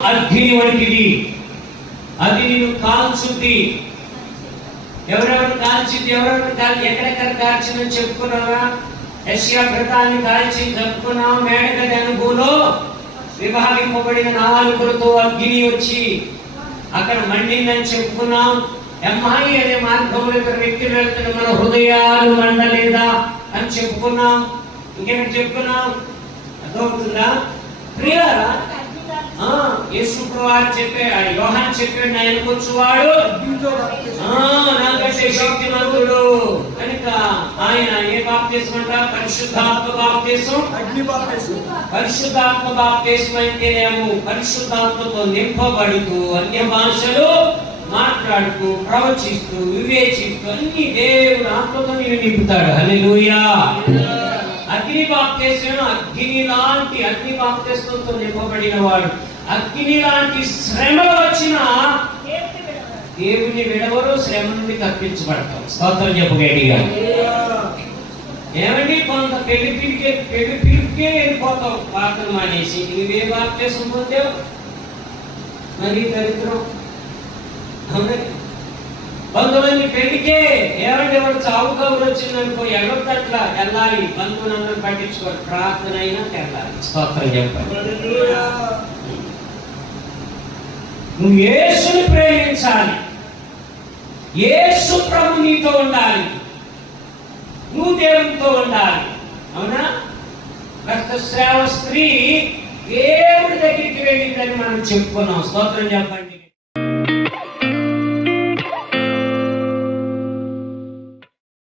అగ్ని వంటిది, అది నిన్ను కాల్చుద్ది. ఎవరెవరు కాల్చింది, ఎక్కడెక్కడ కాల్చిందని చెప్పుకున్నావా? యెషయా వ్రతాన్ని కాల్చి చెప్పుకున్నాం. మేడగది అనుభూలో విభాగింపబడిన 4 అగ్ని వచ్చి అక్కడ మండిందని చెప్పుకున్నాం. ఎమ్మాయి అనే మార్గంలో ఇద్దరు వ్యక్తులు వెళ్తున్న మన హృదయాలు మండలేదా అని చెప్పుకున్నాం. ఇంకేమైనా చెప్పుకున్నాం? అర్థమవుతుందా ప్రియులారా? యేసు ప్రభువు చెప్పాడు, యోహాను చెప్పాడు, నా వెనుకొచ్చువాడు నాకంటే శక్తిమంతుడు కనుక ఆయన ఏ బాప్తిస్మం అంట? పరిశుద్ధాత్మ బాప్తిస్మం. పరిశుద్ధాత్మ బాప్తిస్మం అయితేనేమో పరిశుద్ధాత్మతో నింపబడుతూ అన్య భాషలు మాట్లాడుతూ ప్రవచిస్తూ వివేచిస్తూ అన్ని దేవుని ఆత్మతో నీవు నింపుతాడు. హల్లెలూయా. అగ్ని బాప్తిస్మం అగ్ని లాంటి, అగ్ని బాప్తిస్మంతో నింపబడిన వాడు అగ్ని లాంటి శ్రమలు వచ్చినా దేవుని విడవరు, శ్రమ నుండి తప్పించబడతాం. స్తోత్రం చెప్పగలిగా. ఏమండి, కొంత పెళ్లి పిలిపికే వెళ్ళిపోతావు ప్రార్థన మానేసి. నువ్వే బాప్తిస్మం పొందావు, మరి దరిద్రం. కొంతమంది పెళ్లికే ఏమంటే వాడు చావు కబురు వచ్చిందనుకో, ఎగొట్టట్లా వెళ్ళాలి, బంధువులందరూ పట్టించుకోరు, ప్రార్థన అయినా వెళ్ళాలి. స్తోత్రం చెప్పాలి. నువ్వు యేసుని ప్రేమించాలి, యేసు ప్రభు నీతో ఉండాలి, నువ్వు దేవునితో ఉండాలి. అవునా? రక్తస్రావ స్త్రీ దేవుడి దగ్గరికి వెళ్ళిందని మనం చెప్పుకున్నాం. స్తోత్రం చెప్పండి.